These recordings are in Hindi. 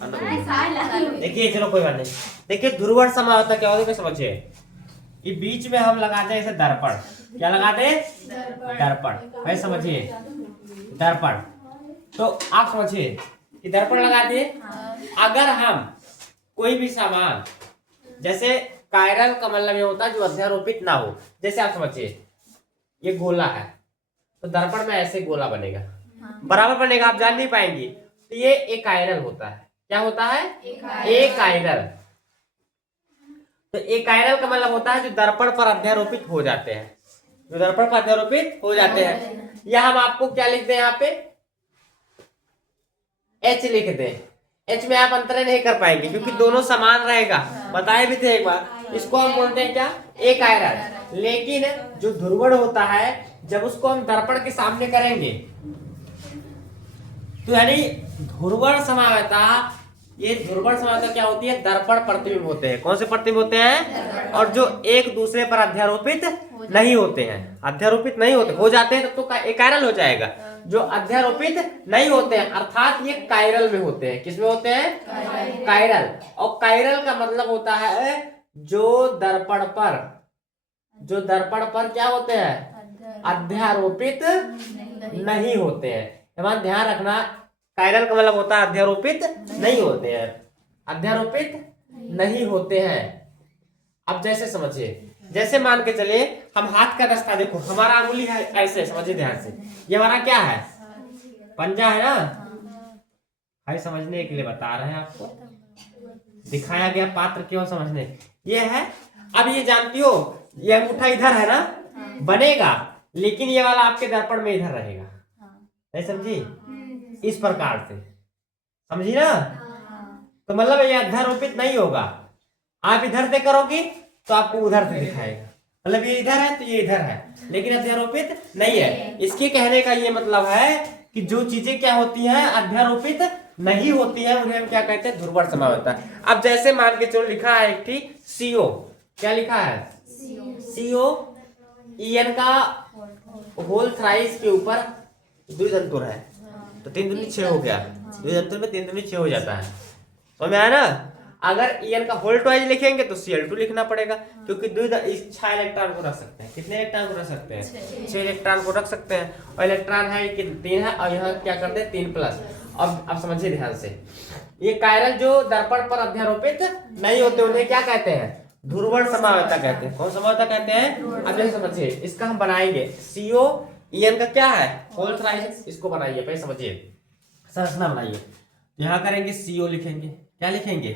देखिए चलो कोई बात नहीं। देखिए ध्रुवण समावता क्या होता है समझिए कि बीच में हम लगाते हैं इसे दर्पण। क्या लगाते हैं? दर्पण। भाई समझिए दर्पण। तो आप समझिए कि दर्पण लगा दिए। अगर हम कोई भी सामान जैसे कायरल का मतलब ये होता है जो अध्यारोपित ना हो। जैसे आप समझिए ये गोला है तो दर्पण में ऐसे गोला बनेगा, बराबर बनेगा, आप जान नहीं पाएंगे। तो ये एक कायरल होता है। क्या होता है? एक कायरल। तो एक कायरल का मतलब होता है जो दर्पण पर अध्यारोपित हो जाते हैं, जो दर्पण पर अध्यारोपित हो जाते हैं। या हम आपको क्या लिख दें यहाँ पे? एच लिख दें। एच में आप अंतर नहीं कर पाएंगे क्योंकि दोनों समान रहेगा। बताए भी थे एक बार। इसको हम बोलते हैं क्या? एक आयरन। लेकिन जो ध्रुवण होता है जब उसको हम दर्पण के सामने करेंगे तो यानी ध्रुवण समावता, ये ध्रुवण समावता क्या होती है? दर्पण प्रतिबिंब होते हैं। कौन से प्रतिबिंब होते हैं? और जो एक दूसरे पर अध्यारोपित नहीं होते हैं। अध्यारोपित नहीं होते, हो जाते हैं तब तो एक कायरल हो जाएगा। जो अध्यारोपित नहीं होते हैं अर्थात ये कायरल में होते हैं। किसमें होते हैं? कायरल। और कायरल का मतलब होता है जो दर्पण पर क्या होते हैं? अध्यारोपित नहीं होते हैं। हमारा ध्यान रखना, कायरल का मतलब होता है अध्यारोपित नहीं होते हैं। अध्यारोपित नहीं होते हैं। अब जैसे समझिए, जैसे मान के चलिए हम हाथ का रास्ता, देखो हमारा अंगुली है ऐसे, समझिए ध्यान से। ये हमारा क्या है? पंजा है ना। भाई समझने के लिए बता रहे हैं आपको, दिखाया गया पात्र क्यों समझने। ये है। अब ये जानती हो ये अंगूठा इधर है ना, बनेगा, लेकिन ये वाला आपके दर्पण में इधर रहेगा। नहीं समझी? इस प्रकार से समझी ना। तो मतलब ये अध्यारोपित नहीं होगा। आप इधर से करोगी तो आपको उधर से दिखाएगा। मतलब ये इधर है तो ये इधर है, लेकिन अध्यारोपित नहीं है। इसके कहने का ये मतलब है कि जो चीजें क्या होती हैं? अध्यारोपित नहीं होती है, उन्हें हम क्या कहते हैं? ध्रुवण समावता। अब जैसे मान के चलो लिखा है एक ठीक सीओ। क्या लिखा है? सीओ। ईएन का होल थ्राइस के ऊपर द्विदंतुर है तो 3 दूनी 6 हो गया। द्विदंतुर में 3 दूनी 6 हो जाता है। समझ में आया ना। अगर ईएन का होल ट्वाइस लिखेंगे तो Cl2 लिखना पड़ेगा क्योंकि इस 6 इलेक्ट्रॉन को रख सकते हैं। कितने इलेक्ट्रॉन को रख सकते हैं? 6 इलेक्ट्रॉन को रख सकते हैं। और इलेक्ट्रॉन है कि 3 है और यहाँ क्या करते हैं? 3 प्लस। अब समझिए ध्यान से, ये कायरल जो दर्पण पर अध्यारोपित नहीं होते उन्हें क्या कहते हैं? ध्रुवण समावता कहते हैं। कौन समावता कहते हैं? अब जैसे समझिए इसका हम बनाएंगे सीओ। ईएन का क्या है? Whole thrice. इसको बनाइए पहले, समझिए संरचना बनाइए। यहाँ करेंगे सीओ लिखेंगे। क्या लिखेंगे?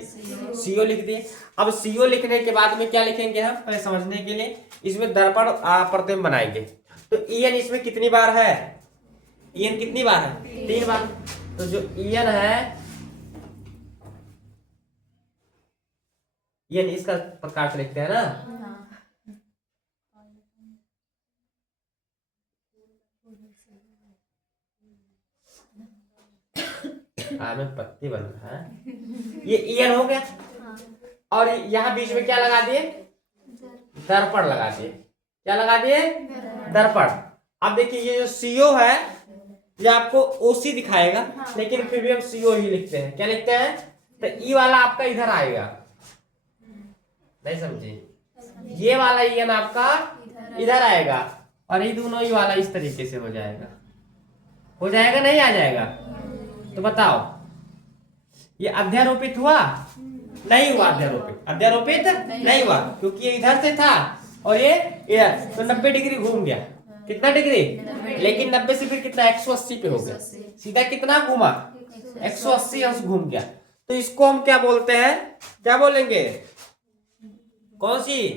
सीओ लिख दिए। अब सीओ लिखने के बाद में क्या लिखेंगे हम पहले समझने के लिए? इसमें दर्पण प्रतिबिंब बनाएंगे। तो ईएन इसमें कितनी बार है? ईएन कितनी बार है? 3 बार। तो जो ईएन है, ईएन इसका प्रकार से लिखते हैं ना। में पत्ती बन रहा है। ये ईएन हो गया। और यहाँ बीच में क्या लगा दिए? दर्पण लगा दिए। क्या लगा दिए? दर्पण। अब देखिए ये जो सीओ है ये आपको ओसी दिखाएगा, लेकिन फिर भी हम सीओ ही लिखते हैं। क्या लिखते हैं? तो ई वाला आपका इधर आएगा। नहीं समझे? ये वाला ईएन आपका इधर आएगा और ये दोनों ई वाला इस तरीके से हो जाएगा। हो जाएगा नहीं आ जाएगा? तो बताओ ये अध्यारोपित हुआ? नहीं हुआ। अध्यारोपित नहीं हुआ क्योंकि ये इधर से था और ये इधर, तो 90 डिग्री घूम गया। कितना डिग्री? लेकिन 90 से फिर कितना? 180 पे हो गया। सीधा कितना घूमा? 180 अंश घूम गया। तो इसको हम क्या बोलते हैं? क्या बोलेंगे? कौन सी?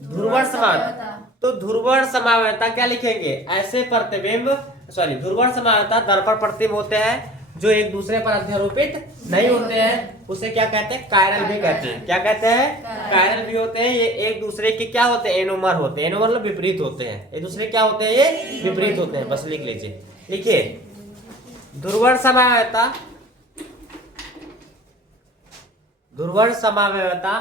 ध्रुवण समावता। तो ध्रुवण समावता क्या लिखेंगे? ऐसे प्रतिबिंब, सॉरी, ध्रुवण समावता दर्पण प्रतिबिंब होते हैं जो एक दूसरे पर अध्यारोपित नहीं होते हैं। उसे क्या कहते हैं? कायरल भी कहते हैं। क्या कहते हैं? कायरल भी होते हैं। ये एक दूसरे के क्या होते हैं? एनोमर होते हैं। एनोमर मतलब विपरीत होते हैं। एक दूसरे क्या होते हैं? ये विपरीत होते हैं। बस लिख लीजिए। लिखिए ध्रुवण समावता, ध्रुवण समावता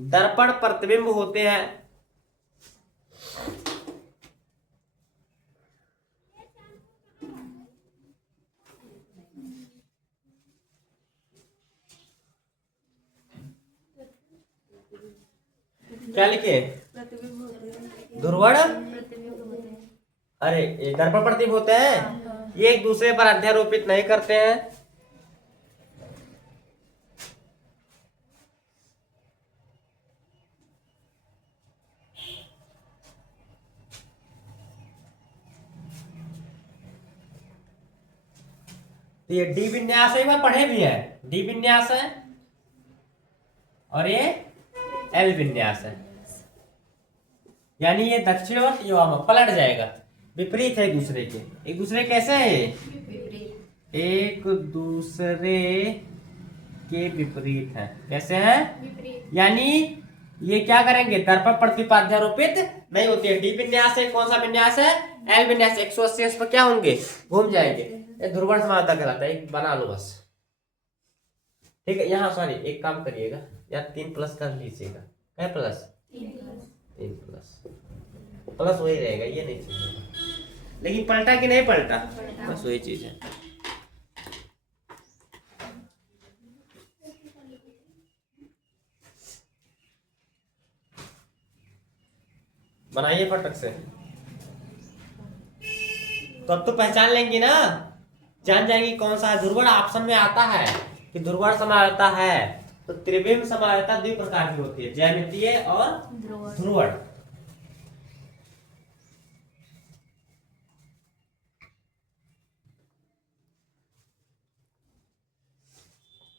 दर्पण प्रतिबिंब होते हैं क्या लिखे? ध्रुवण, अरे ये दर्पण प्रतिबिंब होते हैं, ये एक दूसरे पर अध्यारोपित नहीं करते हैं। तो ये डी विन्यास है, मैं पढ़े भी है, डी विन्यास है और ये एल विन्यास है, यानी ये दक्षिण और ये वाम पलट जाएगा, विपरीत है एक दूसरे के। एक दूसरे कैसे है? एक दूसरे के विपरीत है। कैसे है? यानी ये क्या करेंगे? दर्पण प्रतिबिंब अध्यारोपित नहीं होती है। डी विन्यास है, कौन सा विन्यास है? एल विन्यास। 180 अंश पर क्या होंगे? घूम जाएंगे। ये ध्रुवण समानता कहलाता है, एक बना लो बस, ठीक है। यहाँ सॉरी एक काम करिएगा, या 3 प्लस कर लीजिएगा। क्या प्लस? 3 प्लस, प्लस वही रहेगा, ये नहीं चाहिए। लेकिन पलटा कि नहीं पलटा? बस वही चीज है। बनाइए फटक से, तो अब तो पहचान लेंगी ना, जान जाएंगी कौन सा है। ध्रुवण ऑप्शन में आता है कि ध्रुवण समानता है, तो त्रिविम समानता 2 प्रकार की होती है, ज्यामितीय और ध्रुवण।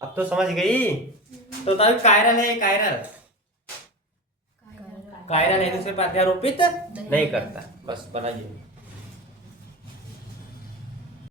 अब तो समझ गई। तो तभी कायरल है, कायरल कायरल है, दूसरे पर अध्यारोपित नहीं करता। बस बनाइए।